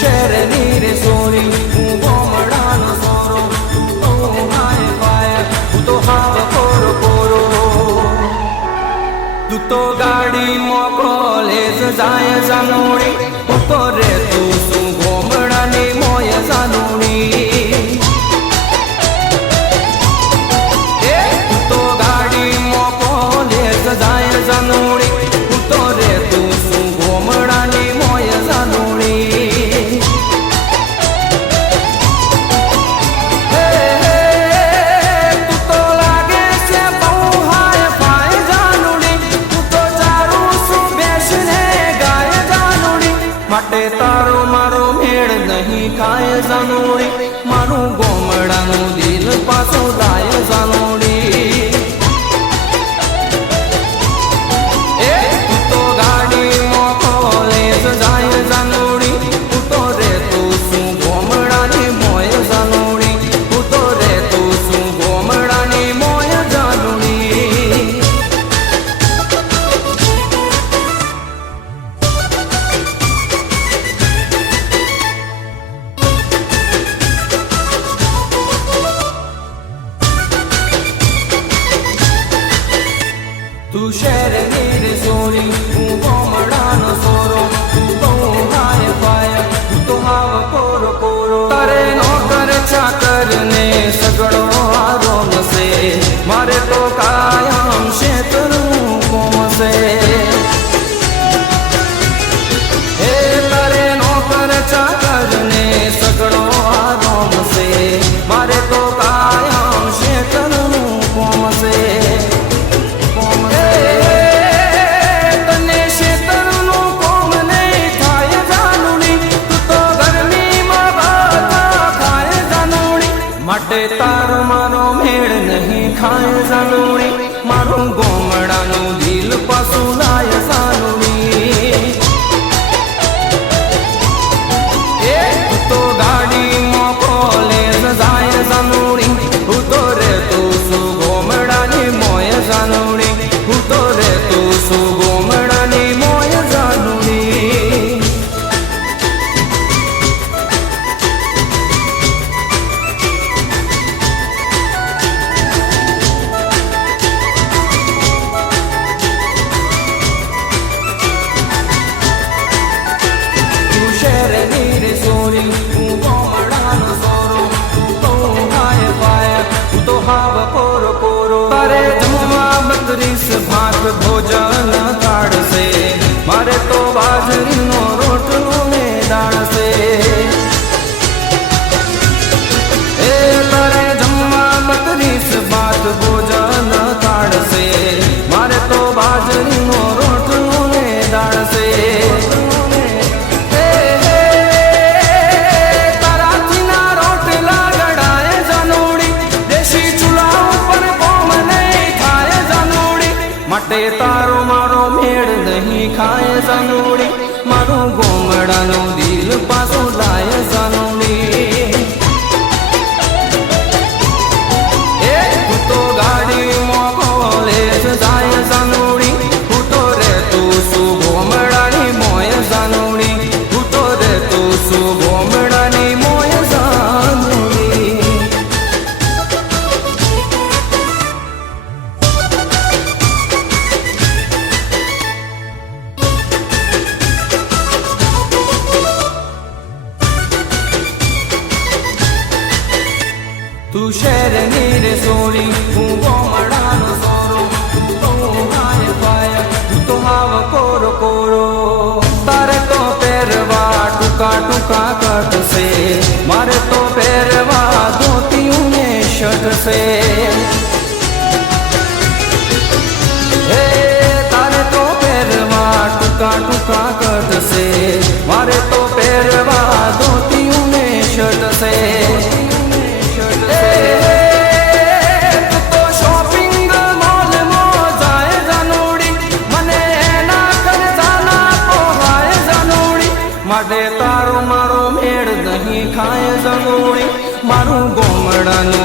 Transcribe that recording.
શહેરની રે સોરી હું ગોમડાનો સોરો તું તો હાય પાય હું તો હાવ કોરો કોરો તું તો ગાડીમાં કોલેજ જાય જાનોડી હું તો રે તું શું ગોમડાની મોય જાનોડી તું તો ગાડીમાં કોલેજ જાય જાનોડી હું તો રે તું શું ગોમડાની મોય જાનોડી માટે તારો મારો મેળ નહીં ખાય જાનોડી મારું ગોમડાનું દિલ પાછું લાય જાનોડી એ તું તો ગાડીમાં કોલેજ જાય જાનોડી તું તો રે તું શું ગોમડાની મોય જાનોડી તું તો રે તું શું ગોમડાની મોય જાનોડી તું શહેરની રે સોરી હું ગોમડાનો સોરો તું તો હાય પાય હું તો હાવ કોરો કોરો તારે નોકર ચાકર ને સગડો આરોમ છે મારે તો કાયમ શેતરું કોમશે હે તારે નોકર ચાકર ને સગડો આરોમ છે મારે તો કાયમ શેતરું કોમશે માટે તારો મારો મેળ નહીં ખાય જાનોડી મારું ગોમડાનું દિલ પાછું લાય જાનોડી એ તું તો ગાડીમાં કોલેજ જાય જાનોડી હું તો રે તું શું ગોમડાની મોય જાનોડી હું તો રે તું શું ગોમડાની મોય જાનોડી શહેરની રે સોરી હું ગોમડાનો સોરો તું તો હાય પાય હું તો હાવ કોરો કોરો તારે જમવા 32 ભાત ભોજન કાઢશે મારે તો બાજરીનો રોટલો ને દાળશે એ તારે જમવા 32 ભાત ભોજન કાઢશે મારે તો બાજરીનો રોટલો ને દાળશે માટે તારો મારો મેળ નહીં ખાય જાનોડી મારું ગોમડાનું દિલ પાછું લાય જાનોડી એ તું તો ગાડીમાં કોલેજ જાય જાનોડી હું તો રે તું શું ગોમડાની મોય જાનોડી હું તો રે તું શું ગોમડાની મોય જાનોડી તું શહેરની રે સોરી હું ગોમડાનો સોરો તું તો હાય પાય હું તો હાવ કોરો કોરો તારે તો પહેરવા ટૂંકા ટૂંકા કટશે મારે તો પહેરવા ધોતિયું ને શર્ટ છે હે તારે તો પહેરવા ટૂંકા ટૂંકા કટશે મારે તો પહેરવા ધોતિયું ને શર્ટ છે માટે તારો મારો મેળ નહીં ખાય જાનોડી મારું ગોમડાનું